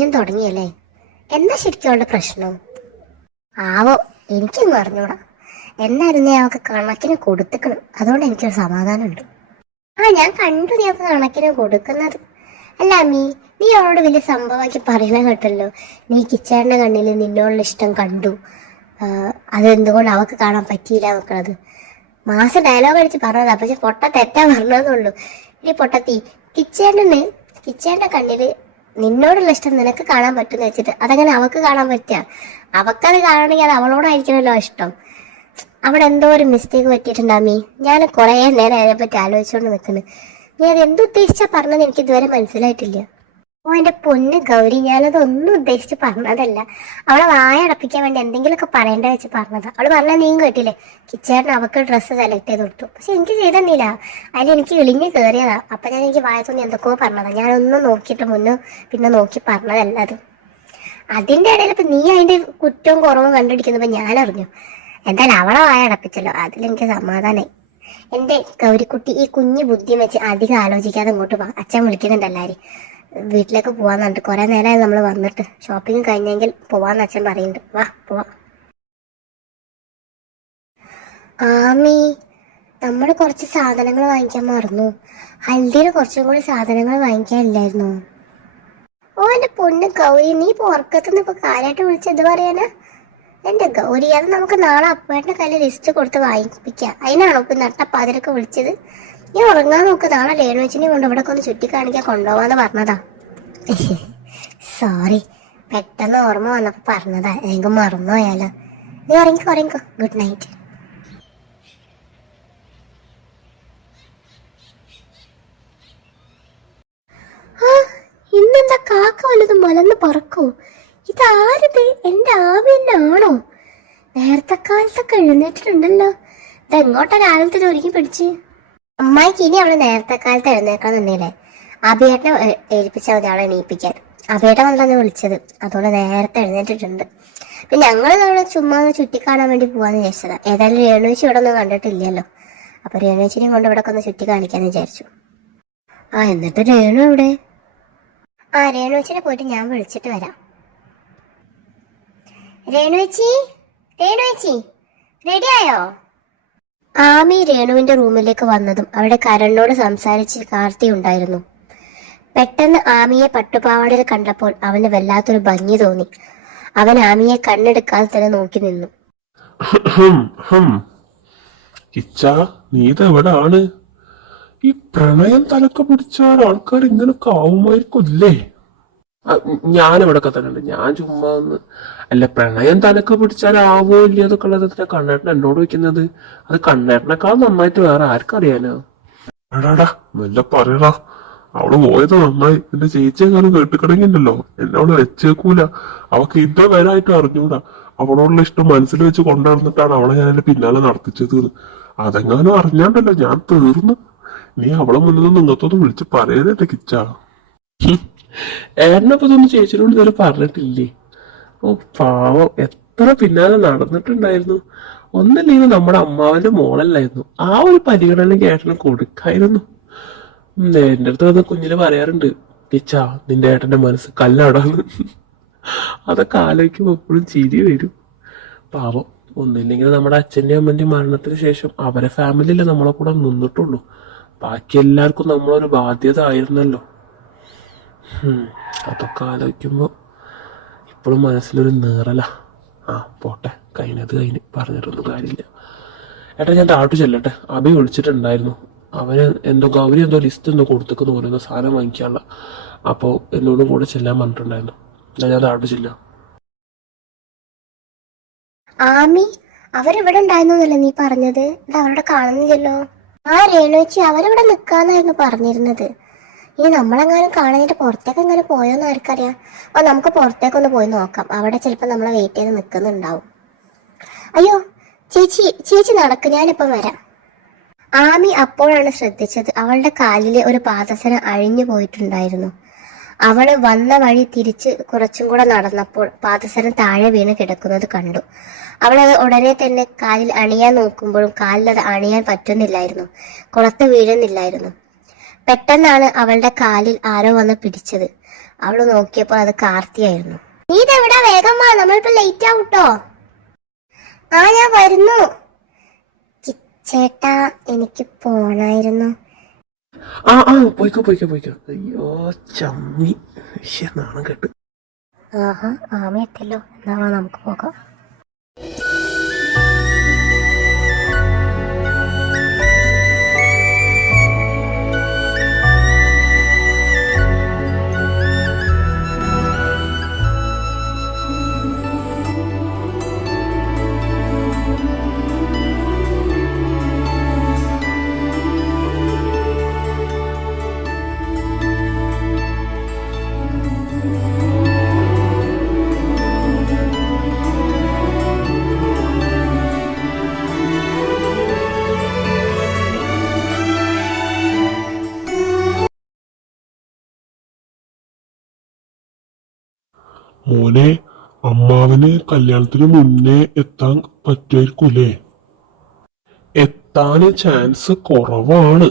പിന്നെയും തുടങ്ങിയല്ലേ? എന്താ ശരിക്കും അവളുടെ പ്രശ്നം? ആവോ, എനിക്കൊന്നും അറിഞ്ഞൂടാ. എന്നായിരുന്നു അവൾക്ക് കണക്കിന് കൊടുത്തിക്കണം. അതുകൊണ്ട് എനിക്കൊരു സമാധാനമുണ്ട്. ഞാൻ കണ്ടു നീ അവൾക്ക് കണക്കിന് കൊടുക്കുന്നത്. അല്ല അമ്മി, നീ അവളോട് വലിയ സംഭവമാക്കി പറയുന്ന കേട്ടല്ലോ. നീ കിച്ചേട്ടന്റെ കണ്ണിൽ നിന്നോടുള്ള ഇഷ്ടം കണ്ടു, അതെന്തുകൊണ്ട് അവൾക്ക് കാണാൻ പറ്റിയില്ല നോക്കണത്. മാസം ഡയലോഗ് അടിച്ച് പറഞ്ഞതാ, പക്ഷെ പൊട്ട തെറ്റാ പറഞ്ഞതെന്നുള്ളൂ. ഇനി പൊട്ടത്തി, കിച്ചേട്ടന്റെ കണ്ണില് നിന്നോടുള്ള ഇഷ്ടം നിനക്ക് കാണാൻ പറ്റുന്ന വെച്ചിട്ട് അതങ്ങനെ അവക്ക് കാണാൻ പറ്റുക? അവക്കത് കാണണമെങ്കിൽ അത് അവളോടായിരിക്കണല്ലോ ഇഷ്ടം. അവിടെ എന്തോ ഒരു മിസ്റ്റേക്ക് പറ്റിയിട്ടുണ്ടാമീ. ഞാൻ കുറെ നേരം അതിനെപ്പറ്റി ആലോചിച്ചുകൊണ്ട് നിൽക്കുന്നു. നീ അത് എന്തുദ്ദേശിച്ചാ പറഞ്ഞത് എനിക്ക് ഇതുവരെ മനസ്സിലായിട്ടില്ല. എന്റെ പൊന്ന് ഗൗരി, ഞാനത് ഒന്നും ഉദ്ദേശിച്ച് പറഞ്ഞതല്ല. അവളെ വായ അടപ്പിക്കാൻ വേണ്ടി എന്തെങ്കിലുമൊക്കെ പറയേണ്ട വെച്ച് പറഞ്ഞതാ. അവള് പറഞ്ഞാൽ നീയും കേട്ടില്ലേ, കിച്ചേട്ടൻ അവക്ക് ഡ്രസ്സ് സെലക്ട് ചെയ്ത് കൊടുത്തു. പക്ഷെ എനിക്ക് ചെയ്തെന്നില്ല, അതിൽ എനിക്ക് ഇളിഞ്ഞ് കയറിയതാ. അപ്പൊ ഞാൻ എനിക്ക് വായ തോന്നി എന്തൊക്കെയോ പറഞ്ഞതാ. ഞാനൊന്നും നോക്കിയിട്ട് പിന്നെ നോക്കി പറഞ്ഞതല്ല അത്. അതിന്റെ ഇടയിൽ ഇപ്പൊ നീ അതിന്റെ കുറ്റവും കുറവും കണ്ടുപിടിക്കുന്നപ്പോ ഞാൻ അറിഞ്ഞു. എന്തായാലും അവളെ വായ അടപ്പിച്ചല്ലോ, അതിലെനിക്ക് സമാധാനായി. എന്റെ ഗൗരിക്കുട്ടി, ഈ കുഞ്ഞു ബുദ്ധി വെച്ച് അധികം ആലോചിക്കാതെ ഇങ്ങോട്ട് വാ. അച്ഛൻ വിളിക്കുന്നുണ്ട് എല്ലാരും. വീട്ടിലേക്ക് പോവാന്നുണ്ട്. കുറെ നേരമായി നമ്മൾ വന്നിട്ട്. ഷോപ്പിംഗ് കഴിഞ്ഞെങ്കിൽ പോവാന്ന് അച്ഛൻ പറയുന്നുണ്ട്. വാ പോവാ. ആമി, നമ്മള് കുറച്ച് സാധനങ്ങൾ വാങ്ങിക്കാൻ മറന്നു. ഹൽദിയിൽ കുറച്ചും കൂടി സാധനങ്ങൾ വാങ്ങിക്കാനില്ലായിരുന്നു. എന്റെ പൊന്ന് ഗൗരി, നീ പുറക്കത്തുനിന്ന് ഇപ്പൊ കാര്യമായിട്ട് വിളിച്ചത് പറയാനാ? എന്റെ ഗൗരി, അത് നമുക്ക് നാളെ അപ്പേട്ടന്റെ കയ്യിൽ ലിസ്റ്റ് കൊടുത്ത് വാങ്ങിപ്പിക്കാം. അതിനാണോ ഇപ്പൊ നട്ടപ്പാതിരൊക്കെ വിളിച്ചത്? നീ ഉറങ്ങാൻ നോക്ക്. നാളെ രേണുവച്ചിനെ കൊണ്ട് ഇവിടെ ഒന്ന് ചുറ്റിക്കാണിക്കാൻ കൊണ്ടുപോവാന്ന് പറഞ്ഞതാ. സോറി, പെട്ടെന്ന് ഓർമ്മ വന്നപ്പോ പറഞ്ഞതാ. എനിക്ക് മറന്നു പോയാലോ. നീ ഉറങ്ങിക്കോ. Good night. ഇന്നെന്താ കാക്ക വല്ലതും മലന്ന് പറക്കോ? ഇതാരത്? എന്റെ ആവി തന്നെ ആണോ? നേരത്തെ കാലത്തൊക്കെ എഴുന്നേറ്റിട്ടുണ്ടല്ലോ. ഇതെങ്ങോട്ടാ കാലത്തിൽ ഒരുക്കി പിടിച്ച്? അമ്മായിക്ക് ഇനി അവള് നേരത്തെ കാലത്ത് എഴുന്നേക്കാൻ തന്നെയല്ലേ? അഭിയേട്ടനെ ഏൽപ്പിച്ചാൽ മതി അവളെ എണീപ്പിക്കാൻ. അഭിയേട്ടൻ വന്നാണ് വിളിച്ചത്, അതുകൊണ്ട് നേരത്തെ എഴുന്നേറ്റിട്ടുണ്ട്. പിന്നെ ഞങ്ങൾ അവിടെ ചുമ്മാ ചുറ്റിക്കാണാൻ വേണ്ടി പോവാന്ന് വിചാരിച്ചതാ. ഏതായാലും രേണുവച്ചി ഇവിടെ ഒന്നും കണ്ടിട്ടില്ലല്ലോ. അപ്പൊ രേണുവച്ചിനെയും കൊണ്ട് ഇവിടെ ഒന്ന് ചുറ്റി കാണിക്കാന്ന് വിചാരിച്ചു. എന്നിട്ട് രേണു എവിടെ? രേണുവച്ചിനെ പോയിട്ട് ഞാൻ വിളിച്ചിട്ട് വരാം. രേണുവച്ചി റെഡിയായോ? ആമി രേണുവിന്റെ റൂമിലേക്ക് വന്നതും അവിടെ കരണിനോട് സംസാരിച്ച് കാർത്തി ഉണ്ടായിരുന്നു. പെട്ടെന്ന് ആമിയെ പട്ടുപാവാടയിൽ കണ്ടപ്പോൾ അവന് വല്ലാത്തൊരു ഭംഗി തോന്നി. അവൻ ആമിയെ കണ്ണെടുക്കാതെ തന്നെ നോക്കി നിന്നു. നീതെവിടാണ്? ഈ പ്രണയം തലക്ക് പിടിച്ചാൽ ആൾക്കാർ ഇങ്ങനൊക്കെ ആവുമായിരിക്കില്ലേ? ഞാനിവിടൊക്കെ തന്നെ ഉണ്ട്. ഞാൻ ചുമ്മാ ഒന്ന് അല്ല, പ്രണയം തലക്ക് പിടിച്ചാൽ ആവോ ഇല്ലയോ എന്നൊക്കെ ഉള്ളത് കണ്ണേട്ടൻ എന്നോട് വെക്കുന്നത്. അത് കണ്ണേട്ടനേക്കാൾ നന്നായിട്ട് വേറെ ആർക്കറിയാനോ? എടാടാ മെല്ലെ പറയടാ. അവള് പോയത് നന്നായി. എന്റെ ചേച്ചിയെങ്ങാനും കേട്ടിക്കണമെങ്കിണ്ടല്ലോ എന്നോട് വെച്ചേക്കൂല. അവക്ക് ഇത്ര പേരായിട്ട് അറിഞ്ഞൂടാ. അവളോടുള്ള ഇഷ്ടം മനസ്സിൽ വെച്ച് കൊണ്ടുവന്നിട്ടാണ് അവളെ ഞാൻ എന്റെ പിന്നാലെ നടത്തിച്ചത്. അതെങ്ങാനും അറിഞ്ഞാണ്ടല്ലോ ഞാൻ തീർന്നു. നീ അവളെ മുന്നിൽ നിന്ന് ഇങ്ങനത്തൊന്നും വിളിച്ച് പറയരുതേ കിച്ച. ഏട്ടനപ്പൊ ഇതൊന്നും ചേച്ചിയോട് ഇതുവരെ പറഞ്ഞിട്ടില്ലേ? പാവം, എത്ര പിന്നാലെ നടന്നിട്ടുണ്ടായിരുന്നു. ഒന്നല്ലെങ്കിൽ നമ്മുടെ അമ്മാവന്റെ മോളല്ലായിരുന്നു. ആ ഒരു പരിഗണന ഏട്ടന് കൊടുക്കായിരുന്നു. എന്റെ അടുത്ത് വന്ന് കുഞ്ഞില് പറയാറുണ്ട്, കിച്ചാ നിന്റെ ഏട്ടന്റെ മനസ്സ് കല്ലാടാന്ന്. അതൊക്കെ ആലോചിക്കുമ്പോ എപ്പോഴും ചിരി വരും. പാവം, ഒന്നില്ലെങ്കിൽ നമ്മുടെ അച്ഛന്റെയും അമ്മന്റെയും മരണത്തിന് ശേഷം അവരെ ഫാമിലിയിലെ നമ്മളെ കൂടെ നിന്നിട്ടുള്ളൂ. ബാക്കി എല്ലാവർക്കും നമ്മളൊരു ബാധ്യത ആയിരുന്നല്ലോ. അതൊക്കെ ആലോചിക്കുമ്പോ ഇപ്പോഴും മനസ്സിലൊരു നേറല. പോട്ടെ, കഴിഞ്ഞത് പറഞ്ഞിട്ടൊന്നും കാര്യമില്ല. ഏട്ടാ ഞാൻ താഴോട്ട് ചെല്ലട്ടെ. അഭി വിളിച്ചിട്ടുണ്ടായിരുന്നു. അവന് എന്തോ ഗൗരി എന്തോ ലിസ്റ്റ് എന്തോ കൊടുത്തേക്കെന്ന് പറയുന്ന സാധനം വാങ്ങിക്കാനുള്ള. അപ്പോ എന്നോടും കൂടെ ചെല്ലാൻ പറഞ്ഞിട്ടുണ്ടായിരുന്നു. ഞാൻ താഴോട്ട് ചെല്ലാം. ആമി, അവരിവിടെ ഉണ്ടായിരുന്നല്ലേ നീ പറഞ്ഞത്? ഇത് അവരുടെ കാണുന്നില്ലല്ലോ. രേണുവച്ചി അവരിവിടെ നിക്കാന്നായിരുന്നു പറഞ്ഞിരുന്നത്. ഇനി നമ്മളെങ്ങാനും കാണാനായിട്ട് പുറത്തേക്ക് എങ്ങനെ പോയോന്ന് ആർക്കറിയാം. നമുക്ക് പുറത്തേക്കൊന്ന് പോയി നോക്കാം. അവിടെ ചിലപ്പോ നമ്മളെ വെയിറ്റ് ചെയ്ത് നിൽക്കുന്നുണ്ടാവും. അയ്യോ ചേച്ചി നടക്ക്, ഞാനിപ്പം വരാം. ആമി അപ്പോഴാണ് ശ്രദ്ധിച്ചത് അവളുടെ കാലിലെ ഒരു പാദസരം അഴിഞ്ഞു പോയിട്ടുണ്ടായിരുന്നു. അവള് വന്ന വഴി തിരിച്ച് കുറച്ചും കൂടെ നടന്നപ്പോൾ പാദസരം താഴെ വീണ് കിടക്കുന്നത് കണ്ടു. അവളത് ഉടനെ തന്നെ കാലിൽ അണിയാൻ നോക്കുമ്പോഴും കാലിലത് അണിയാൻ പറ്റുന്നില്ലായിരുന്നു. കുളത്ത് വീഴുന്നില്ലായിരുന്നു. പെട്ടെന്നാണ് അവളുടെ കാലിൽ ആരോ വന്ന് പിടിച്ചത്. അവള് നോക്കിയപ്പോൾ അത് കാർത്തിയായിരുന്നു. നീ ഇതെവിടാ, വേഗം വാ, നമ്മളിപ്പോ ലേറ്റ് ആവൂട്ടോ. ആ ഞാൻ വരുന്നു. ചേട്ടാ എനിക്ക് പോണായിരുന്നു. ആ പോയിക്കോ. അയ്യോ ചമ്മി, നാണം കേട്ട്. ആഹാ, ആമ എത്തില്ലോ, എന്നാ വാ നമുക്ക് പോകാം. മോനെ, അമ്മാവന് കല്യാണത്തിന് മുന്നേ എത്താൻ പറ്റുമായിരിക്കൂലേ? എത്താന് ചാൻസ് കുറവാണ്.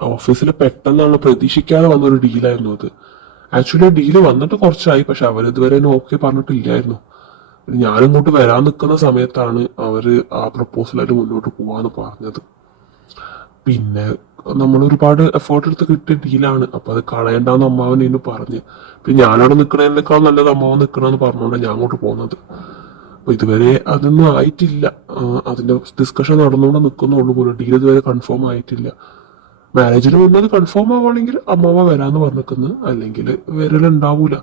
ഓഫീസിൽ പെട്ടെന്നാണ്, പ്രതീക്ഷിക്കാതെ വന്നൊരു ഡീലായിരുന്നു അത്. ആക്ച്വലി ഡീല് വന്നിട്ട് കുറച്ചായി, പക്ഷെ അവരിതുവരെ ഓക്കെ പറഞ്ഞിട്ടില്ലായിരുന്നു. ഞാനിങ്ങോട്ട് വരാൻ നിൽക്കുന്ന സമയത്താണ് അവര് ആ പ്രപ്പോസലായിട്ട് മുന്നോട്ട് പോവാന്ന് പറഞ്ഞത്. പിന്നെ നമ്മൾ ഒരുപാട് എഫേർട്ട് എടുത്ത് കിട്ടിയ ഡീലാണ്, അപ്പൊ അത് കളയണ്ടെന്ന് അമ്മാവൻ ഇന്ന് പറഞ്ഞ്. പിന്നെ ഞാനവിടെ നിൽക്കണതിനേക്കാൾ നല്ലത് അമ്മാവൻ നിൽക്കണമെന്ന് പറഞ്ഞുകൊണ്ടാണ് ഞാൻ അങ്ങോട്ട് പോകുന്നത്. അപ്പൊ ഇതുവരെ അതൊന്നും ആയിട്ടില്ല. അതിന്റെ ഡിസ്കഷൻ നടന്നുകൊണ്ട് നിൽക്കുന്നുള്ളൂ പോലും. ഡീൽ ഇതുവരെ കൺഫേം ആയിട്ടില്ല. മാരേജിന് മുന്നേ അത് കൺഫേം ആവുകയാണെങ്കിൽ അമ്മാവ വരാന്ന് പറഞ്ഞിരിക്കുന്നത്, അല്ലെങ്കിൽ വരലുണ്ടാവൂല.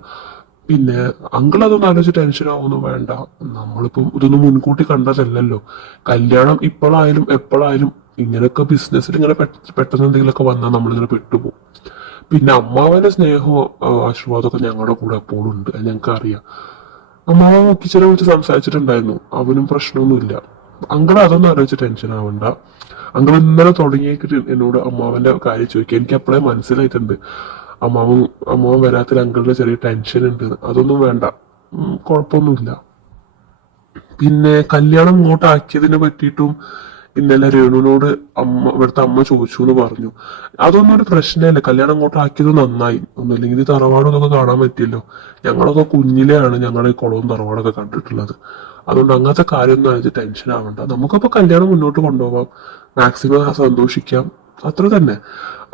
പിന്നെ അങ്കിൾ അതൊന്നും ആലോചിച്ച് ടെൻഷൻ ആവുന്നു വേണ്ട. നമ്മളിപ്പം ഇതൊന്നും മുൻകൂട്ടി കണ്ടതല്ലല്ലോ. കല്യാണം ഇപ്പോഴായാലും എപ്പോഴായാലും ഇങ്ങനെയൊക്കെ ബിസിനസ്സിൽ ഇങ്ങനെ പെട്ടെന്ന് എന്തെങ്കിലുമൊക്കെ വന്നാൽ നമ്മളിങ്ങനെ പെട്ടുപോകും. പിന്നെ അമ്മാവന്റെ സ്നേഹവും ആശീർവാദമൊക്കെ ഞങ്ങളുടെ കൂടെ എപ്പോഴും ഉണ്ട്, ഞങ്ങൾക്ക് അറിയാം. അമ്മാവ കിച്ചനെ വിളിച്ച് സംസാരിച്ചിട്ടുണ്ടായിരുന്നു, അവനും പ്രശ്നമൊന്നുമില്ല. അങ്കിൾ അതൊന്നും ആലോചിച്ച് ടെൻഷൻ ആവണ്ട. അങ്കിൾ ഇന്നലെ തുടങ്ങിയിട്ട് എന്നോട് അമ്മാവന്റെ കാര്യം ചോദിക്കുക. എനിക്ക് അപ്പോഴേ മനസ്സിലായിട്ടുണ്ട് അമ്മാവൻ വരാത്തിൽ അങ്കിളിന് ചെറിയ ടെൻഷൻ ഉണ്ട്. അതൊന്നും വേണ്ട, കുഴപ്പമൊന്നുമില്ല. പിന്നെ കല്യാണം ഇങ്ങോട്ട് ആക്കിയതിനെ പറ്റിയിട്ടും ഇന്നലെ രേണുവിനോട് ഇവിടുത്തെ അമ്മ ചോദിച്ചു എന്ന് പറഞ്ഞു. അതൊന്നും ഒരു പ്രശ്നമല്ല. കല്യാണം അങ്ങോട്ട് ആക്കിയത് നന്നായി. ഒന്നുമില്ലെങ്കിൽ തറവാടും ഇതൊക്കെ കാണാൻ പറ്റിയല്ലോ. ഞങ്ങളൊക്കെ കുഞ്ഞിലെയാണ് ഞങ്ങളുടെ ഈ കുളവും തറവാടൊക്കെ കണ്ടിട്ടുള്ളത്. അതുകൊണ്ട് അങ്ങനത്തെ കാര്യമൊന്നും ആയിട്ട് ടെൻഷൻ ആവണ്ട. നമുക്കിപ്പോ കല്യാണം മുന്നോട്ട് കൊണ്ടുപോകാം, മാക്സിമം സന്തോഷിക്കാം, അത്ര തന്നെ.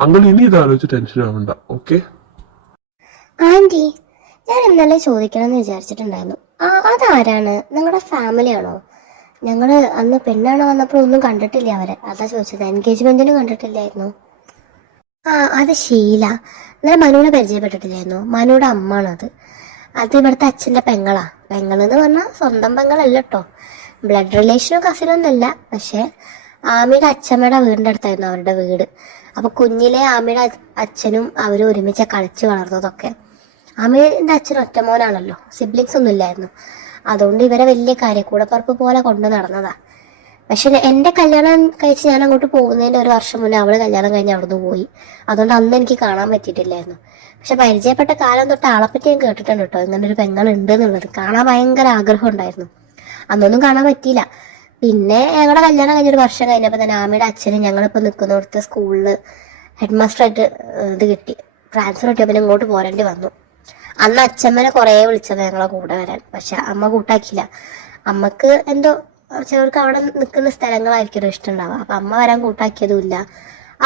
അങ്ങനെ ഇനി ഇതാലോചിച്ച് ടെൻഷൻ ആവണ്ട. ഓക്കെ ആന്റി, ഞാൻ ഇന്നലെ ചോദിക്കണമെന്ന് വിചാരിച്ചിട്ടുണ്ടായിരുന്നു. അതാരാണ്? നിങ്ങളുടെ ഫാമിലി ആണോ? ഞങ്ങള് അന്ന് പെണ്ണാണ് വന്നപ്പോൾ ഒന്നും കണ്ടിട്ടില്ല അവരെ, അതാ ചോദിച്ചത്. എൻഗേജ്മെന്റിനും കണ്ടിട്ടില്ലായിരുന്നു. അത് ഷീല. ഇന്നലെ മനുവിനെ പരിചയപ്പെട്ടിട്ടില്ലായിരുന്നു. മനുവിടെ അമ്മ ആണത്. അത് ഇവിടുത്തെ അച്ഛന്റെ പെങ്ങളാ. പെങ്ങളെന്ന് പറഞ്ഞാൽ സ്വന്തം പെങ്ങളല്ല കേട്ടോ, ബ്ലഡ് റിലേഷനോ കസിനൊന്നുമല്ല. പക്ഷെ ആമിയുടെ അച്ഛമ്മയുടെ വീടിന്റെ അടുത്തായിരുന്നു അവരുടെ വീട്. അപ്പൊ കുഞ്ഞിലെ ആമിയുടെ അച്ഛനും അവരും ഒരുമിച്ച് കളിച്ചു വളർന്നതൊക്കെ. ആമിയുടെ അച്ഛൻ ഒറ്റമോനാണല്ലോ, സിബ്ലിങ്സ് ഒന്നും ഇല്ലായിരുന്നു. അതുകൊണ്ട് ഇവരെ വലിയ കാര്യക്കൂടപ്പറപ്പ് പോലെ കൊണ്ടു നടന്നതാ. പക്ഷെ എന്റെ കല്യാണം കഴിച്ച് ഞാൻ അങ്ങോട്ട് പോകുന്നതിന്റെ ഒരു വർഷം മുന്നേ അവള് കല്യാണം കഴിഞ്ഞ് അവിടുന്ന് പോയി. അതുകൊണ്ട് അന്ന് എനിക്ക് കാണാൻ പറ്റിയിട്ടില്ലായിരുന്നു. പക്ഷെ പരിചയപ്പെട്ട കാലം തൊട്ട് ആളെപ്പറ്റി ഞാൻ കേട്ടിട്ടുണ്ട് കേട്ടോ, ഇങ്ങനെ ഒരു പെങ്ങൾ ഉണ്ട് എന്നുള്ളത്. കാണാൻ ഭയങ്കര ആഗ്രഹം ഉണ്ടായിരുന്നു. അന്നൊന്നും കാണാൻ പറ്റിയില്ല. പിന്നെ ഞങ്ങളുടെ കല്യാണം കഴിഞ്ഞൊരു വർഷം കഴിഞ്ഞപ്പോൾ തന്നെ ആമിയുടെ അച്ഛനും ഞങ്ങളിപ്പോൾ നിൽക്കുന്നിടത്ത് സ്കൂളിൽ ഹെഡ് മാസ്റ്ററായിട്ട് ഇത് കിട്ടി, ട്രാൻസ്ഫർ കിട്ടിയ. പിന്നെ ഇങ്ങോട്ട് പോരേണ്ടി വന്നു. അന്ന് അച്ഛമ്മനെ കുറേ വിളിച്ചത് ഞങ്ങളെ കൂടെ വരാൻ, പക്ഷെ അമ്മ കൂട്ടാക്കിയില്ല. അമ്മക്ക് എന്തോ ചിലർക്ക് അവിടെ നിൽക്കുന്ന സ്ഥലങ്ങളായിരിക്കും ഇഷ്ടമുണ്ടാവുക. അപ്പൊ അമ്മ വരാൻ കൂട്ടാക്കിയതുമില്ല.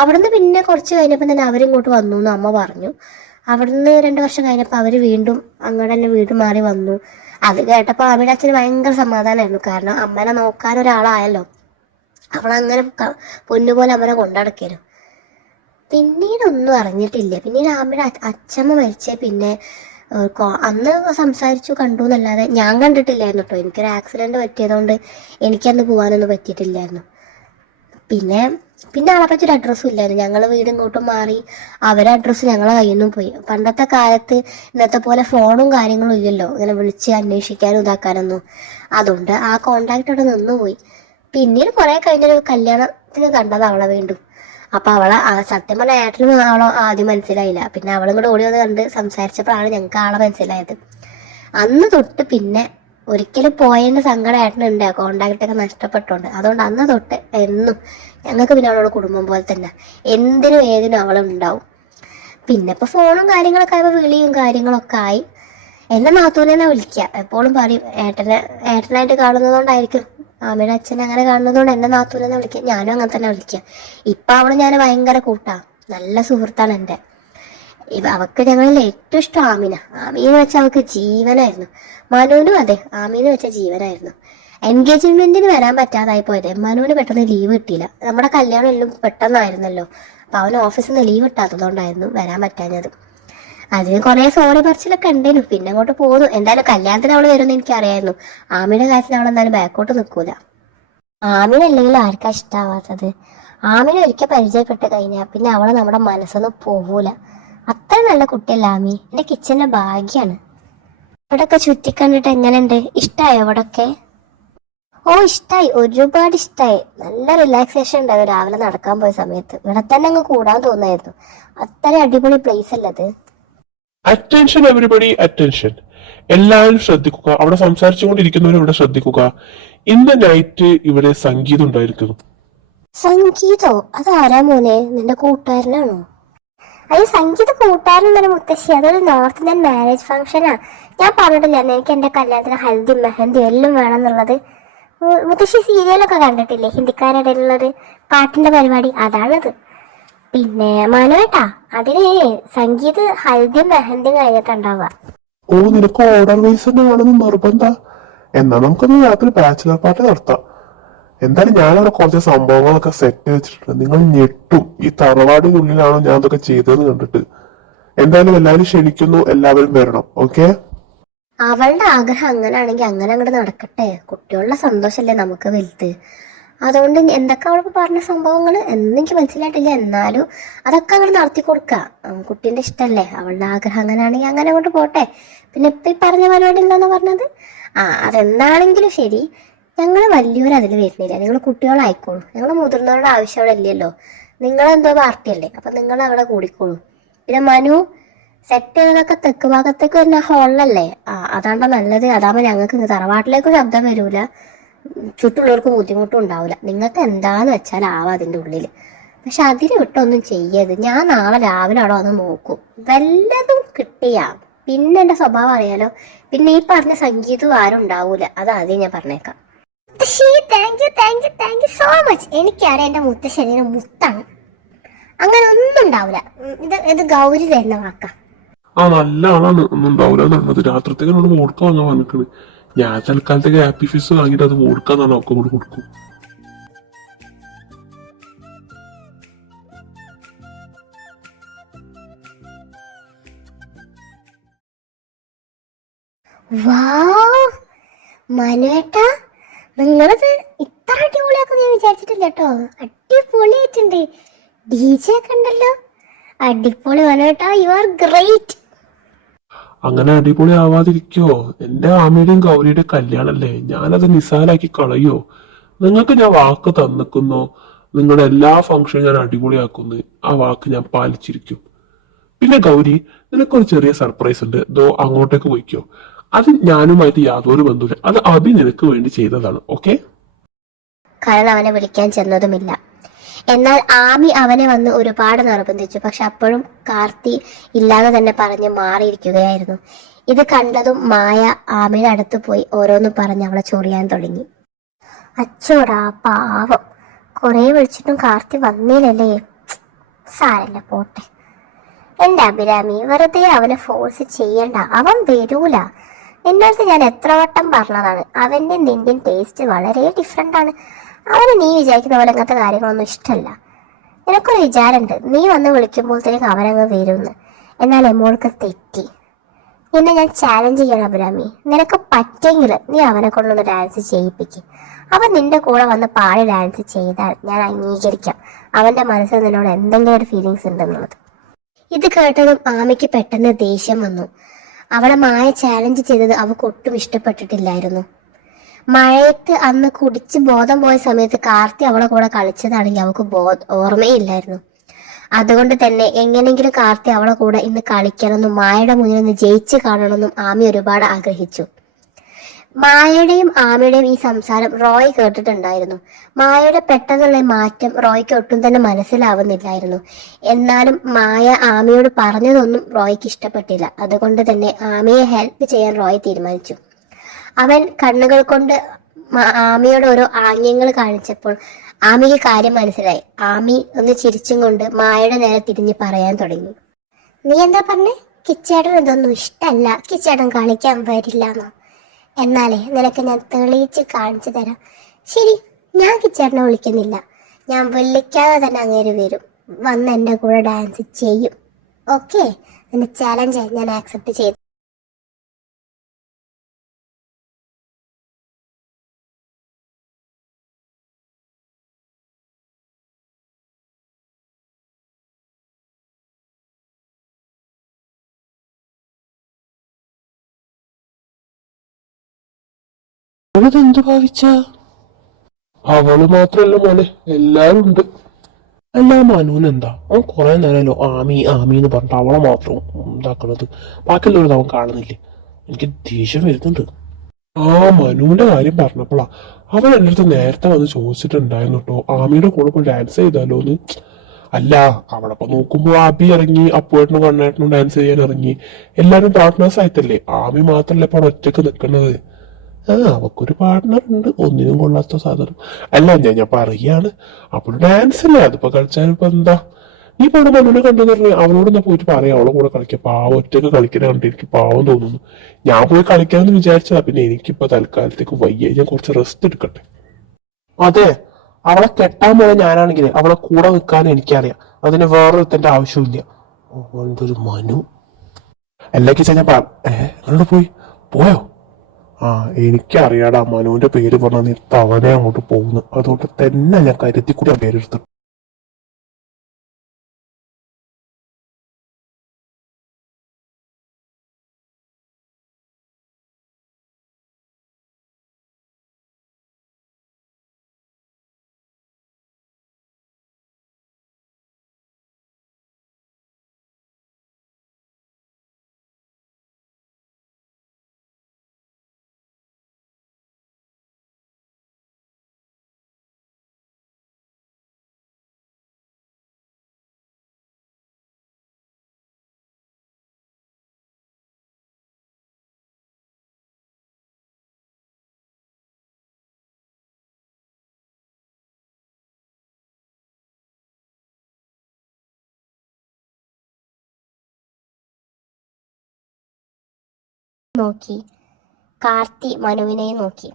അവിടുന്ന് പിന്നെ കുറച്ച് കഴിഞ്ഞപ്പോൾ തന്നെ അവരിങ്ങോട്ട് വന്നു എന്ന് അമ്മ പറഞ്ഞു. അവിടുന്ന് 2 വർഷം കഴിഞ്ഞപ്പോൾ അവര് വീണ്ടും അങ്ങോട്ട് തന്നെ വീട് മാറി വന്നു. അത് കേട്ടപ്പോൾ അമ്മയുടെ അച്ഛന് ഭയങ്കര സമാധാനമായിരുന്നു. കാരണം അമ്മനെ നോക്കാൻ ഒരാളായല്ലോ. അവളങ്ങനെ പൊന്നുപോലെ അമ്മനെ കൊണ്ടടക്കരും. പിന്നീട് ഒന്നും അറിഞ്ഞിട്ടില്ല. പിന്നീട് അമ്മയുടെ അച്ഛമ്മ മരിച്ചേ പിന്നെ അന്ന് സംസാരിച്ചു കണ്ടു എന്നല്ലാതെ ഞാൻ കണ്ടിട്ടില്ലായിരുന്നു കേട്ടോ. എനിക്കൊരു ആക്സിഡന്റ് പറ്റിയതുകൊണ്ട് എനിക്കന്ന് പോകാനൊന്നും പറ്റിയിട്ടില്ലായിരുന്നു. പിന്നെ ആളെ പറ്റിയൊരു അഡ്രസ്സും ഇല്ലായിരുന്നു. ഞങ്ങൾ വീട് ഇങ്ങോട്ടും മാറി, അവരെ അഡ്രസ്സ് ഞങ്ങളെ കയ്യിൽ നിന്നും പോയി. പണ്ടത്തെ കാലത്ത് ഇന്നത്തെ പോലെ ഫോണും കാര്യങ്ങളും ഇല്ലല്ലോ, ഇങ്ങനെ വിളിച്ച് അന്വേഷിക്കാനും ഇതാക്കാനൊന്നും. അതുകൊണ്ട് ആ കോണ്ടാക്ട് അവിടെ നിന്നുപോയി. പിന്നീട് കുറെ കഴിഞ്ഞൊരു കല്യാണത്തിന് കണ്ടത് അവളെ വീണ്ടും. അപ്പൊ അവളെ സത്യം പറഞ്ഞ ഏട്ടനും അവളെ ആദ്യം മനസ്സിലായില്ല. പിന്നെ അവളും കൂടെ ഓടി വന്ന് കണ്ട് സംസാരിച്ചപ്പോഴാണ് ഞങ്ങൾക്ക് ആളെ മനസ്സിലായത്. അന്ന് തൊട്ട് പിന്നെ ഒരിക്കലും പോയതിന്റെ സങ്കടം ഏട്ടനുണ്ട്, ആ കോണ്ടാക്ട് ഒക്കെ നഷ്ടപ്പെട്ടോണ്ട്. അതുകൊണ്ട് അന്ന് തൊട്ട് എന്നും ഞങ്ങൾക്ക് പിന്നെ അവളോട് കുടുംബം പോലെ തന്നെ, എന്തിനും ഏതിനും അവളുണ്ടാവും. പിന്നെ ഇപ്പൊ ഫോണും കാര്യങ്ങളൊക്കെ ആയപ്പോ വിളിയും കാര്യങ്ങളൊക്കെ ആയി. എന്നെ നാത്തൂനെന്നാ വിളിക്കുക. എപ്പോഴും പറയും ഏട്ടനായിട്ട് കാണുന്നതുകൊണ്ടായിരിക്കും, ആമിയുടെ അച്ഛൻ അങ്ങനെ കാണുന്നതുകൊണ്ട് എന്നെ നാത്തൂനെന്നാ വിളിക്കുക. ഞാനും അങ്ങനെ തന്നെ വിളിക്കുക. ഇപ്പൊ അവള് ഞാൻ ഭയങ്കര കൂട്ടാ, നല്ല സുഹൃത്താണ് എൻ്റെ. അവക്ക് ഞങ്ങളിൽ ഏറ്റവും ഇഷ്ടം ആമീന്ന് വെച്ചാൽ അവൾക്ക് ജീവനായിരുന്നു. മനുവിനും അതെ, ആമീന്ന് വെച്ച ജീവനായിരുന്നു. എൻഗേജ്മെന്റിന് വരാൻ പറ്റാതായി പോയത് മനുവിന് പെട്ടെന്ന് ലീവ് കിട്ടിയില്ല. നമ്മുടെ കല്യാണം എല്ലാം പെട്ടെന്നായിരുന്നല്ലോ. അപ്പൊ അവന് ഓഫീസിൽ നിന്ന് ലീവ് കിട്ടാത്തതുകൊണ്ടായിരുന്നു വരാൻ പറ്റാഞ്ഞത്. അതിന് കുറെ സോറി പറച്ചിലൊക്കെ ഉണ്ടേനു. പിന്നെ അങ്ങോട്ട് പോന്നു. എന്തായാലും കല്യാണത്തിന് അവള് വരുമെന്ന് എനിക്കറിയായിരുന്നു. ആമിയുടെ കാര്യത്തിൽ അവൾ എന്തായാലും ബാക്കോട്ട് നിൽക്കൂല. ആമിനല്ലെങ്കിൽ ആർക്കാ ഇഷ്ടാവാത്തത്? ആമിനെ ഒരിക്കൽ പരിചയപ്പെട്ട് കഴിഞ്ഞാൽ പിന്നെ അവളെ നമ്മുടെ മനസ്സൊന്നും പോകൂല. അത്ര നല്ല കുട്ടിയല്ല ആമി. എന്റെ കിച്ചന്റെ ഭാഗ്യാണ്. ഇവിടൊക്കെ ചുറ്റിക്കണ്ടിട്ട് എങ്ങനെയുണ്ട്? ഇഷ്ടായോ ഇവിടൊക്കെ? ഓ ഇഷ്ടായി, ഒരുപാട് ഇഷ്ടായി. നല്ല റിലാക്സേഷൻ ഉണ്ടായിരുന്നു രാവിലെ നടക്കാൻ പോയ സമയത്ത്. ഇവിടെ തന്നെ അങ്ങ് കൂടാൻ തോന്നായിരുന്നു. അത്ര അടിപൊളി പ്ലേസ് അല്ലത്. Attention everybody, attention. എല്ലാവരും ശ്രദ്ധിക്കുക. അവിടെ സംസാരിച്ചുകൊണ്ടിരിക്കുന്നവരും ഇവിടെ ശ്രദ്ധിക്കുക. ഇന്ന് നൈറ്റ് ഇവിടെ സംഗീതം ഉണ്ടായിരിക്കുന്നു. സംഗീതോ? അതാരാ മോനെ? നിന്റെ കൂട്ടുകാരനാണോ? അത് സംഗീത കൂട്ടുകാരൻ മുത്തശ്ശി. അതൊരു നോർത്ത് ഇന്ത്യൻ മാരേജ് ഫംഗ്ഷനാ. ഞാൻ പറഞ്ഞിട്ടില്ല എനിക്ക് എന്റെ കല്യാണത്തിന് ഹൽദി മെഹന്തി എല്ലാം വേണമെന്നുള്ളത്. മുത്തശ്ശി സീരിയലൊക്കെ കണ്ടിട്ടില്ലേ, ഹിന്ദിക്കാരുടെ ഉള്ളത് പാട്ടിന്റെ പരിപാടി? അതാണത്. പിന്നെ മനുവേട്ടാ, അതിന് സംഗീത് ഹൽദിയും മെഹന്തിയും കഴിഞ്ഞിട്ടുണ്ടാവുക. ഓ, നിനക്ക് ഓർഡർ വൈസ് തന്നെ വേണമെന്ന് നിർബന്ധ? എന്നാ നമുക്കൊന്ന് രാത്രി ബാച്ചിലർ പാർട്ടി നടത്താം. എന്തായാലും ഞാനവിടെ കുറച്ച് സംഭവങ്ങളൊക്കെ സെറ്റ് വെച്ചിട്ടുണ്ട്. നിങ്ങൾ ഞെട്ടും. ഈ തറവാടിനുള്ളിലാണോ ഞാൻ അതൊക്കെ ചെയ്തതെന്ന് കണ്ടിട്ട്. എന്തായാലും എല്ലാവരും ക്ഷണിക്കുന്നു, എല്ലാവരും വരണം. ഓക്കെ? അവളുടെ ആഗ്രഹം അങ്ങനെയാണെങ്കിൽ അങ്ങനെ അങ്ങോട്ട് നടക്കട്ടെ. കുട്ടികളുടെ സന്തോഷമല്ലേ നമുക്ക് വലുത്. അതുകൊണ്ട് എന്തൊക്കെ അവൾക്ക് പറഞ്ഞ സംഭവങ്ങൾ എന്നെനിക്ക് മനസ്സിലായിട്ടില്ല. എന്നാലും അതൊക്കെ അങ്ങോട്ട് നടത്തി കൊടുക്കുക. കുട്ടീൻ്റെ ഇഷ്ടമല്ലേ, അവളുടെ ആഗ്രഹം അങ്ങനെയാണെങ്കിൽ അങ്ങനെ അങ്ങോട്ട് പോട്ടെ. പിന്നെ ഇപ്പം ഈ പറഞ്ഞ പരിപാടി എന്താന്ന് പറഞ്ഞത്? അതെന്താണെങ്കിലും ശരി, ഞങ്ങൾ വലിയവർ അതിൽ വരുന്നില്ല. നിങ്ങൾ കുട്ടികളായിക്കോളൂ. ഞങ്ങൾ മുതിർന്നവരുടെ ആവശ്യം അവിടെ ഇല്ലല്ലോ. നിങ്ങളെന്തോ പാർട്ടിയല്ലേ, അപ്പം നിങ്ങൾ അവിടെ കൂടിക്കോളൂ. പിന്നെ മനു സെറ്റ് ചെയ്തതൊക്കെ തെക്ക് ഭാഗത്തേക്ക് വരുന്ന ഹോളിലല്ലേ? അതാണ്ടോ നല്ലത്. അതാകുമ്പോൾ ഞങ്ങൾക്ക് തറവാട്ടിലേക്ക് ശബ്ദം വരൂല, ചുറ്റുള്ളവർക്ക് ബുദ്ധിമുട്ടും ഉണ്ടാവില്ല. നിങ്ങൾക്ക് എന്താന്ന് വെച്ചാൽ ആവാം അതിൻ്റെ ഉള്ളിൽ. പക്ഷെ അതിന് വിട്ടൊന്നും ചെയ്യരുത്. ഞാൻ നാളെ രാവിലെ അവിടെ വന്ന് നോക്കും. വല്ലതും കിട്ടിയാ പിന്നെ എൻ്റെ സ്വഭാവം അറിയാലോ. പിന്നെ ഈ പറഞ്ഞ സംഗീതവും ആരും ഉണ്ടാവൂല. അതാദ്യം ഞാൻ പറഞ്ഞേക്കാം. Thank you so much. എനിക്കറിയാം എൻ്റെ മുത്തശ്ശേരി മുത്താണ്, അങ്ങനെ ഒന്നും ഉണ്ടാവില്ല. ഇത് ഗൗരി തരുന്ന വാക്കാ. നല്ല ആളാണ്. ഒന്നും ഉണ്ടാവില്ല എന്നുള്ളത്. രാത്രിത്തേക്ക് എന്നോട് വോഡ്ക വാങ്ങാൻ വന്നിട്ടുണ്ട്. ഞാൻ തൽക്കാലത്തേക്ക് ഹാപ്പി ഫീസ് വാങ്ങിയിട്ട് അത് വോഡ്ക്കാന്നാണ് ഒക്കെ കൂടെ കൊടുക്കും. മനുവേട്ടാ, നിങ്ങളത് ഇത്ര അടിപൊളിയാക്കും ഞാൻ വിചാരിച്ചിട്ടില്ല കേട്ടോ. അടിപൊളിയായിട്ടുണ്ട്. DJ ഒക്കെ ഉണ്ടല്ലോ, അടിപൊളി. മനുവേട്ടാ, യു ആർ ഗ്രേറ്റ്. അങ്ങനെ അടിപൊളി ആവാതിരിക്കോ? എന്റെ ആമയുടെയും ഗൗരിയുടെയും കല്യാണല്ലേ, ഞാനത് നിസാലാക്കി കളയോ? നിങ്ങൾക്ക് ഞാൻ വാക്ക് തന്നിക്കുന്നോ? നിങ്ങളുടെ എല്ലാ ഫംഗ്ഷനും ഞാൻ അടിപൊളിയാക്കുന്നു. ആ വാക്ക് ഞാൻ പാലിച്ചിരിക്കും. പിന്നെ ഗൗരി, നിനക്കൊരു ചെറിയ സർപ്രൈസ് ഉണ്ട്. അങ്ങോട്ടേക്ക് പോയിക്കോ. അത് ഞാനുമായിട്ട് യാതൊരു ബന്ധമില്ല. അത് അഭി നിനക്ക് വേണ്ടി ചെയ്തതാണ്. ഓക്കെ? കാരണം അവനെ വിളിക്കാൻ ചെന്നതുമില്ല. എന്നാൽ ആമി അവനെ വന്ന് ഒരുപാട് നിർബന്ധിച്ചു. പക്ഷെ അപ്പോഴും കാർത്തി ഇല്ലാതെ തന്നെ പറഞ്ഞ് മാറിയിരിക്കുകയായിരുന്നു. ഇത് കണ്ടതും മായ ആമിയുടെ അടുത്ത് പോയി ഓരോന്ന് പറഞ്ഞ് അവളെ ചൊറിയാൻ തുടങ്ങി. അച്ചോടാ പാവം, കുറെ വിളിച്ചിട്ടും കാർത്തി വന്നില്ലല്ലേ. സാരല്ല, പോട്ടെ. എന്റെ അഭിരാമി, വെറുതെ അവനെ ഫോഴ്സ് ചെയ്യണ്ട. അവൻ വരൂല. നിന്റെ അടുത്ത് ഞാൻ എത്ര വട്ടം പറഞ്ഞതാണ്, അവന്റെ നിന്റെയും ടേസ്റ്റ് വളരെ ഡിഫറെന്റ് ആണ്. അവന് നീ വിചാരിക്കുന്ന പോലെ അങ്ങനത്തെ കാര്യങ്ങളൊന്നും ഇഷ്ടമല്ല. നിനക്കൊരു വിചാരമുണ്ട്, നീ വന്ന് വിളിക്കുമ്പോഴത്തേക്ക് അവനങ്ങ് വരുമെന്ന്. എന്നാൽ എമ്മോൾക്ക് തെറ്റി. നിന്നെ ഞാൻ ചാലഞ്ച് ചെയ്യണം അഭിരാമി. നിനക്ക് പറ്റെങ്കിൽ നീ അവനെ കൊണ്ടൊന്ന് ഡാൻസ് ചെയ്യിപ്പിക്കും. അവൻ നിന്റെ കൂടെ വന്ന് പാടി ഡാൻസ് ചെയ്താൽ ഞാൻ അംഗീകരിക്കാം അവന്റെ മനസ്സിൽ നിന്നോട് എന്തെങ്കിലും ഒരു ഫീലിങ്സ് ഉണ്ടെന്നുള്ളത്. ഇത് കേട്ടതും ആമയ്ക്ക് പെട്ടെന്ന് ദേഷ്യം വന്നു. അവളെ മായ ചാലഞ്ച് ചെയ്തത് അവൾക്ക് ഒട്ടും ഇഷ്ടപ്പെട്ടിട്ടില്ലായിരുന്നു. മഴയത്ത് അന്ന് കുടിച്ച് ബോധം പോയ സമയത്ത് കാർത്തി അവളെ കൂടെ കളിച്ചതാണെങ്കിൽ അവൾക്ക് ഓർമ്മയില്ലായിരുന്നു. അതുകൊണ്ട് തന്നെ എങ്ങനെങ്കിലും കാർത്തി അവളെ കൂടെ ഇന്ന് കളിക്കണമെന്നും മായയുടെ മുന്നിൽ നിന്ന് ജയിച്ച് കാണണമെന്നും ആമി ഒരുപാട് ആഗ്രഹിച്ചു. മായയുടെയും ആമയുടെയും ഈ സംസാരം റോയ് കേട്ടിട്ടുണ്ടായിരുന്നു. മായയുടെ പെട്ടെന്നുള്ള മാറ്റം റോയ്ക്ക് ഒട്ടും തന്നെ മനസ്സിലാവുന്നില്ലായിരുന്നു. എന്നാലും മായ ആമയോട് പറഞ്ഞതൊന്നും റോയ്ക്ക് ഇഷ്ടപ്പെട്ടില്ല. അതുകൊണ്ട് തന്നെ ആമയെ ഹെൽപ്പ് ചെയ്യാൻ റോയ് തീരുമാനിച്ചു. അവൻ കണ്ണുകൾ കൊണ്ട് ആമയോട് ഓരോ ആംഗ്യങ്ങൾ കാണിച്ചപ്പോൾ ആമിക്ക് കാര്യം മനസ്സിലായി. ആമി ഒന്ന് ചിരിച്ചും കൊണ്ട് മായയുടെ നേരെ തിരിഞ്ഞ് പറയാൻ തുടങ്ങി. നീ എന്താ പറഞ്ഞേ? കിച്ചേട്ടൻ ഇതൊന്നും ഇഷ്ടല്ല, കിച്ചേട്ടൻ കളിക്കാൻ വരില്ലെന്നോ? എന്നാലേ നിനക്ക് ഞാൻ തെളിയിച്ച് കാണിച്ചു തരാം. ശരി, ഞാൻ കിച്ചേട്ടനെ വിളിക്കുന്നില്ല, ഞാൻ വിളിക്കാതെ തന്നെ അങ്ങേര് വരും, വന്ന് എൻ്റെ കൂടെ ഡാൻസ് ചെയ്യും. ഓക്കെ, നിന്റെ ചാലഞ്ച് ഞാൻ ആക്സെപ്റ്റ് ചെയ്തു. അവളെന്ത് ഭാവിച്ച? അവള് മാത്രല്ല മോനെ, എല്ലാരും ഉണ്ട്. അല്ല മനുവിനെന്താ? അവൻ കുറെ നേരമല്ലോ ആമി ആമി എന്ന് പറഞ്ഞിട്ട് അവളെ മാത്രം ഇതാക്കണത്, ബാക്കിയുള്ളവരത് അവൻ കാണുന്നില്ലേ? എനിക്ക് ദേഷ്യം വരുന്നുണ്ട്. ആ മനുവിന്റെ കാര്യം പറഞ്ഞപ്പോളാ അവൻ എൻ്റെ അടുത്ത് നേരത്തെ വന്ന് ചോദിച്ചിട്ടുണ്ടായിരുന്നു കേട്ടോ, ആമിയുടെ കൂടെ പോയി ഡാൻസ് ചെയ്താലോ എന്ന്. അല്ല, അവിടെ ഇപ്പൊ നോക്കുമ്പോ അബി ഇറങ്ങി, അപ്പുവേട്ടനും കണ്ണേട്ടനും ഡാൻസ് ചെയ്യാൻ ഇറങ്ങി, എല്ലാരും പാർട്ട്നേഴ്സ് ആയിട്ടല്ലേ. ആമി മാത്രല്ല ഇപ്പൊ അവിടെ ഒറ്റക്ക് നിൽക്കുന്നത്. അവക്കൊരു പാർട്ട്ണർ ഉണ്ട്, ഒന്നിനും കൊള്ളാത്ത സാധനം. അല്ല ഞാൻ പറയാണ്, അപ്പോൾ ഡാൻസ് അല്ലേ, അതിപ്പോ കളിച്ചാലും ഇപ്പൊ എന്താ? നീ ഇപ്പൊ അവിടെ മനുവിനെ കണ്ടെന്ന് പറഞ്ഞ അവളോട് ഞാൻ പോയിട്ട് പറയാം അവളെ കൂടെ കളിക്കാം. പാവം ഒറ്റക്ക് കളിക്കുന്ന കണ്ടിട്ട് എനിക്ക് പാവം തോന്നുന്നു. ഞാൻ പോയി കളിക്കാമെന്ന് വിചാരിച്ചതാ, പിന്നെ എനിക്കിപ്പോ തൽക്കാലത്തേക്ക് വയ്യ, ഞാൻ കുറച്ച് റെസ്റ്റ് എടുക്കട്ടെ. അതെ, അവളെ കെട്ടാൻ പോയ ഞാനാണെങ്കിൽ അവളെ കൂടെ നിൽക്കാൻ എനിക്കറിയാം, അതിന് വേറൊരുത്തന്റെ ആവശ്യമില്ല. ഒരു മനു അല്ലെങ്കിൽ ഞാൻ അങ്ങോട്ട് പോയോ? ആ, എനിക്കറിയാടാ, മനുവിന്റെ പേര് പറഞ്ഞാൽ നീ തവണ അങ്ങോട്ട് പോകുന്നു, അതുകൊണ്ട് തന്നെ ഞാൻ കരുത്തി കൂടി ആ പേരെടുത്തു. നോക്കി കാർത്തി മനുവിനെ നോക്കി.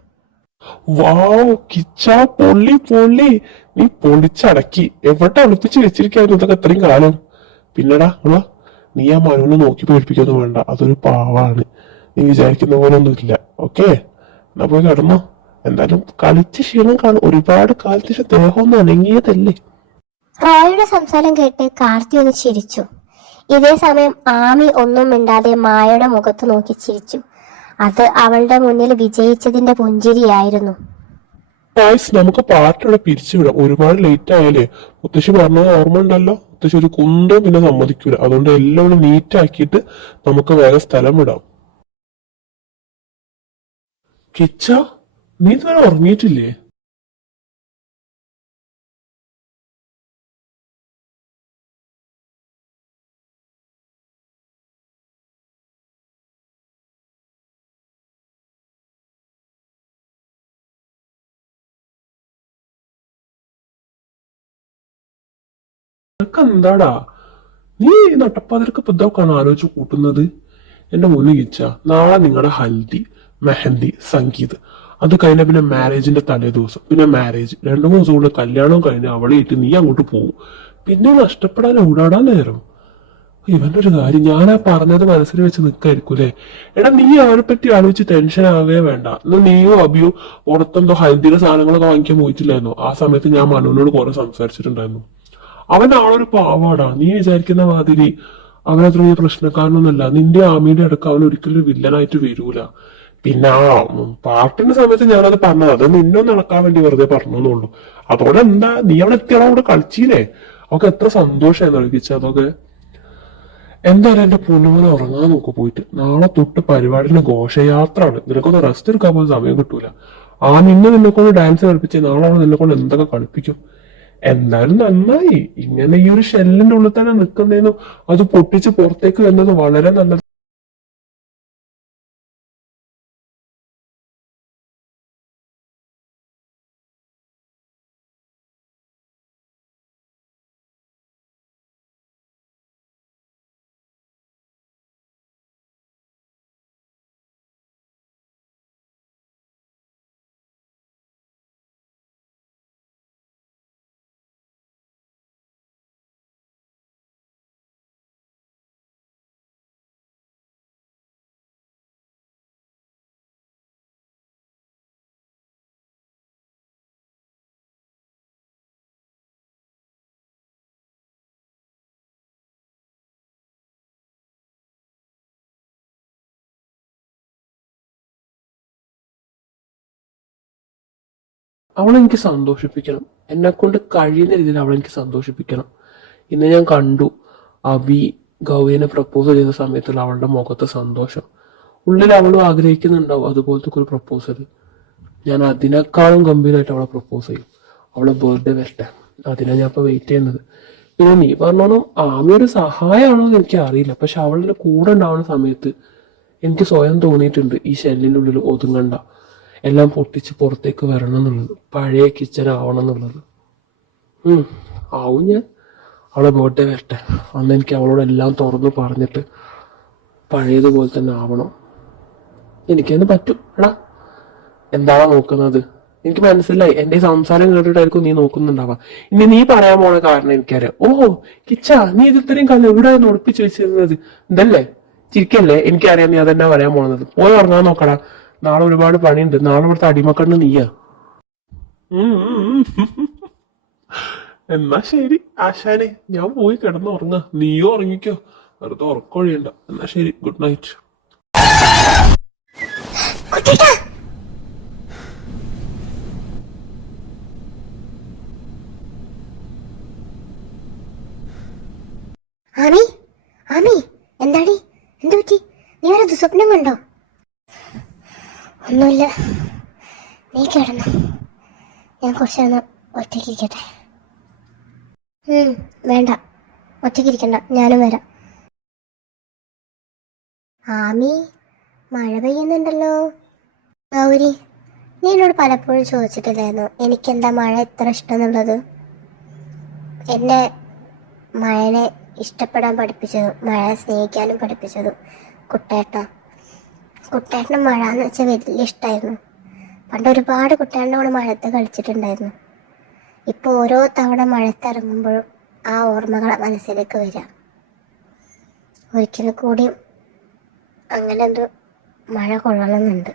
വാവ് കിച്ചാ, പൊള്ളി പൊള്ളി, നീ പൊളിച്ചടക്കി. എവിടെ ഒളിപ്പിച്ച് വെച്ചിരിക്കായിരുന്നു ഇതൊക്കെ ഇത്രയും കാലം? പിന്നെടാ നീ ആ മനുവിനെ നോക്കി പേടിപ്പിക്കൊന്നും വേണ്ട, അതൊരു പാവാണ്, നീ വിചാരിക്കുന്ന പോലെ ഒന്നും ഇല്ല. ഓക്കെ, എന്നാ പോയി കിടന്നോ. എന്തായാലും കളിച്ച് ക്ഷീണം കാണും, ഒരുപാട് കാലത്തിന് ശേഷം ദേഹം ഒന്നും അനങ്ങിയതല്ലേ. റോയുടെ സംസാരം കേട്ട് കാർത്തി ഒന്ന് ചിരിച്ചു. ഇതേ സമയം ആമി ഒന്നും മിണ്ടാതെ മായയുടെ മുഖത്ത് നോക്കി ചിരിച്ചു. അത് അവളുടെ മുന്നിൽ വിജയിച്ചതിന്റെ പുഞ്ചിരിയായിരുന്നു. നമുക്ക് പാർട്ടിയുടെ പിരിച്ചുവിടാം, ഒരുപാട് ലേറ്റ് ആയാലേ. മുത്തശ്ശി പറഞ്ഞത് ഓർമ്മ ഉണ്ടല്ലോ, മുത്തശ്ശി ഒരു കുന്തം പിന്നെ സമ്മതിക്കൂല, അതുകൊണ്ട് എല്ലാം നീറ്റ് ആക്കിയിട്ട് നമുക്ക് വേറെ സ്ഥലം വിടാം. കിച്ച, നീ ഇതുവരെ ഉറങ്ങിയിട്ടില്ലേ? എന്താടാ നീ നട്ടപ്പാതിരക്ക് ഇതൊക്കെയാണ് ആലോചിച്ച് കൂട്ടുന്നത്? എന്റെ മുന്നിൽ കിച്ച, നാളെ നിങ്ങളുടെ ഹൽദി, മെഹന്തി, സംഗീത്, അത് കഴിഞ്ഞ പിന്നെ മാരേജിന്റെ തലേ ദിവസം, പിന്നെ മാരേജ്, 2-3 ദിവസം കൊണ്ട് കല്യാണം കഴിഞ്ഞ് അവളെ ഇട്ട് നീ അങ്ങോട്ട് പോകും. പിന്നെ നഷ്ടപ്പെടാൻ ഓടാടാൻ നേരം. ഇവന്റെ ഒരു കാര്യം, ഞാനാ പറഞ്ഞത് മനസ്സിൽ വെച്ച് നിൽക്കായിരിക്കൂലേ? എടാ, നീ അവനെ പറ്റി ആലോചിച്ച് ടെൻഷൻ ആവുകയേ വേണ്ട. ഇന്ന് നീയോ അബിയോ പുറത്തെന്തോ ഹൽദിയുടെ സാധനങ്ങളൊക്കെ വാങ്ങിക്കാൻ പോയിട്ടില്ലായിരുന്നു? ആ സമയത്ത് ഞാൻ മനുവിനോട് കുറെ സംസാരിച്ചിട്ടുണ്ടായിരുന്നു. അവൻ ആളൊരു പാവാടാ, നീ വിചാരിക്കുന്ന മാതിരി അവനത്ര നീ പ്രശ്നക്കാരനൊന്നുമല്ല. നിന്റെ ആമിയുടെ അടുക്ക് അവൻ ഒരിക്കലും വില്ലനായിട്ട് വരൂല. പിന്നെ ആ പാർട്ടിന്റെ സമയത്ത് ഞാനത് പറഞ്ഞത്, അത് നിന്നൊന്ന് നടക്കാൻ വേണ്ടി വെറുതെ പറഞ്ഞെന്നുള്ളൂ. അതോടെ എന്താ, നീ അവിടെ എത്തിയാൽ അവിടെ കളിച്ചില്ലേ? അവൾക്ക് എത്ര സന്തോഷമായിരുന്നു കളിച്ച. അതൊക്കെ എന്തായാലും എന്റെ പൊന്നുമോനെ ഉറങ്ങാൻ നോക്ക് പോയിട്ട്. നാളെ തൊട്ട് പരിപാടിയുടെ ഘോഷയാത്ര ആണ്. നിനക്കൊന്ന് റെസ്റ്റ് എടുക്കാൻ പോലും സമയം കിട്ടൂല. നിന്നെ കൊണ്ട് ഡാൻസ് കളിപ്പിച്ച് നാളെ അവൾ നിന്നെ കൊണ്ട് എന്തൊക്കെ കളിപ്പിക്കും. എന്തായാലും നന്നായി. ഇങ്ങനെ ഈ ഒരു ഷെല്ലിന്റെ ഉള്ളിൽ തന്നെ നിൽക്കുന്നതിനും അത് പൊട്ടിച്ച് പുറത്തേക്ക് വരുന്നത് വളരെ നല്ലത്. അവളെനിക്ക് സന്തോഷിപ്പിക്കണം. എന്നെ കൊണ്ട് കഴിയുന്ന രീതിയിൽ അവളെനിക്ക് സന്തോഷിപ്പിക്കണം. ഇന്ന് ഞാൻ കണ്ടു അബി ഗൗരിനെ പ്രപ്പോസ് ചെയ്ത സമയത്തുള്ള അവളുടെ മുഖത്തെ സന്തോഷം. ഉള്ളിൽ അവളും ആഗ്രഹിക്കുന്നുണ്ടാവും അതുപോലത്തെ ഒരു പ്രപ്പോസൽ. ഞാൻ അതിനേക്കാളും ഗംഭീരമായിട്ട് അവളെ പ്രപ്പോസ് ചെയ്യും. അവളെ ബർത്ത്ഡേ വരട്ടെ, അതിനാ ഞാൻ ഇപ്പൊ വെയിറ്റ് ചെയ്യുന്നത്. പിന്നെ നീ പറഞ്ഞോണം ആമി ഒരു സഹായമാണോ എന്ന് എനിക്ക് അറിയില്ല. പക്ഷെ അവളുടെ കൂടെ ഉണ്ടാവുന്ന സമയത്ത് എനിക്ക് സ്വയം തോന്നിയിട്ടുണ്ട് ഈ ഷെല്ലിന്റെ ഉള്ളിൽ ഒതുങ്ങണ്ട, എല്ലാം പൊട്ടിച്ച് പുറത്തേക്ക് വരണം എന്നുള്ളത്, പഴയ കിച്ചൺ ആവണം എന്നുള്ളത്. ആവും ഞാൻ. അവളെ ബർത്ത്ഡേ വരട്ടെ, അന്ന് എനിക്ക് അവളോട് എല്ലാം തുറന്ന് പറഞ്ഞിട്ട് പഴയതുപോലെ തന്നെ ആവണം. എനിക്കതിന് പറ്റും. എടാ എന്താണോ നോക്കുന്നത്? എനിക്ക് മനസ്സിലായി. എന്റെ ഈ സംസാരം കേട്ടിട്ടായിരിക്കും നീ നോക്കുന്നുണ്ടാവാ. ഇനി നീ പറയാൻ പോണ കാരണം എനിക്കറിയാം. ഓഹോ കിച്ച, നീ ഇത് ഇത്രയും കാലം എവിടെ ഉറപ്പിച്ച് വെച്ചിരുന്നത് ഇതല്ലേ? ചിരിക്കല്ലേ? എനിക്കറിയാം നീ അതെന്നാ പറയാൻ പോണത്. പോയി ഉറങ്ങാൻ നോക്കടാ. നാളെ ഒരുപാട് പണിയുണ്ട്. നാളെ ഇവിടുത്തെ അടിമക്കണ്ണ് നീയാ. എന്നാ ശരി ആശാനെ, ഞാൻ പോയി കിടന്നുറങ്ങ. നീയോ ഉറങ്ങിക്കോ, വെറുതെ ഉറക്കൊഴിയണ്ട. എന്നാ ശരി, ഗുഡ് നൈറ്റ്. ആമി, ആമി, എന്താടി? എന്തു പറ്റി? നീ ഒരു ദുസ്വപ്നം കണ്ടോ? ഒന്നുമില്ല, നീ കിടന്നു. ഞാൻ കുറച്ചൊന്ന് ഒറ്റയ്ക്കിരിക്കട്ടെ. വേണ്ട, ഒറ്റയ്ക്കിരിക്കണ്ട, ഞാനും വരാം. ആമി, മഴ പെയ്യുന്നുണ്ടല്ലോ. ഗൗരി, നീ എന്നോട് പലപ്പോഴും ചോദിച്ചിട്ടില്ലായിരുന്നു എനിക്കെന്താ മഴ ഇത്ര ഇഷ്ടം എന്നുള്ളത്. എന്നെ മഴനെ ഇഷ്ടപ്പെടാൻ പഠിപ്പിച്ചതും മഴയെ സ്നേഹിക്കാനും പഠിപ്പിച്ചതും കുട്ടേട്ടന് മഴ എന്ന് വെച്ചാൽ വലിയ ഇഷ്ടമായിരുന്നു. പണ്ട് ഒരുപാട് കുട്ടേട്ടൻ്റെ കൂടെ മഴത്ത് കളിച്ചിട്ടുണ്ടായിരുന്നു. ഇപ്പോൾ ഓരോ തവണ മഴത്തിറങ്ങുമ്പോഴും ആ ഓർമ്മകൾ മനസ്സിലേക്ക് വരിക. ഒരിക്കലും കൂടിയും അങ്ങനെ ഒരു മഴ കൊള്ളണമെന്നുണ്ട്.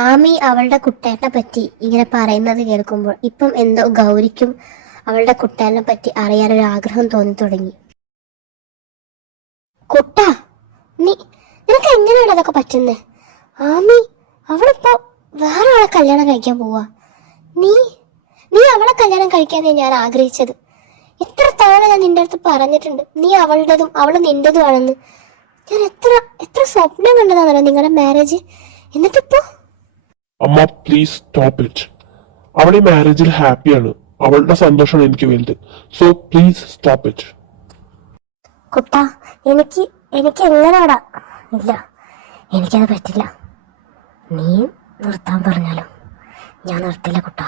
ആമി അവളുടെ കുട്ടേട്ടനെ പറ്റി ഇങ്ങനെ പറയുന്നത് കേൾക്കുമ്പോൾ ഇപ്പം എന്തോ ഗൗരിക്കും അവളുടെ കുട്ടേട്ടനെ പറ്റി അറിയാനൊരു ആഗ്രഹം തോന്നി തുടങ്ങി. കുട്ട, നിനക്ക് എങ്ങനെയാണ് അതൊക്കെ പറ്റുന്നത്? ആമി അവളിപ്പോ വേറെ ആളെ കല്യാണം കഴിക്കാൻ പോവാ. നീ അവളെ കല്യാണം കഴിക്കാനേ ഞാൻ ആഗ്രഹിച്ചത്. എത്ര തവണ ഞാൻ നിന്റെ അടുത്ത് പറഞ്ഞിട്ടുണ്ട് നീ അവളുടേതും അവള് നിന്റേതും ആണെന്ന്. ഞാൻ എത്ര സ്വപ്നം കണ്ടതാണല്ലോ നിങ്ങളുടെ മാരേജ്. എന്നിട്ടിപ്പോ അമ്മ പ്ലീസ് സ്റ്റോപ്പ് ഇറ്റ്. അവൾ ഈ മാരേജിൽ ഹാപ്പിയാണ്. അവളുടെ സന്തോഷമാണ് എനിക്ക് വലുത്. So please stop it. കുട്ട, എനിക്ക് എങ്ങനെയാടാ? ഇല്ല, എനിക്കത് പറ്റില്ല. നീ നിർത്താൻ പറഞ്ഞാലും ഞാൻ നിർത്തില്ല കുട്ട.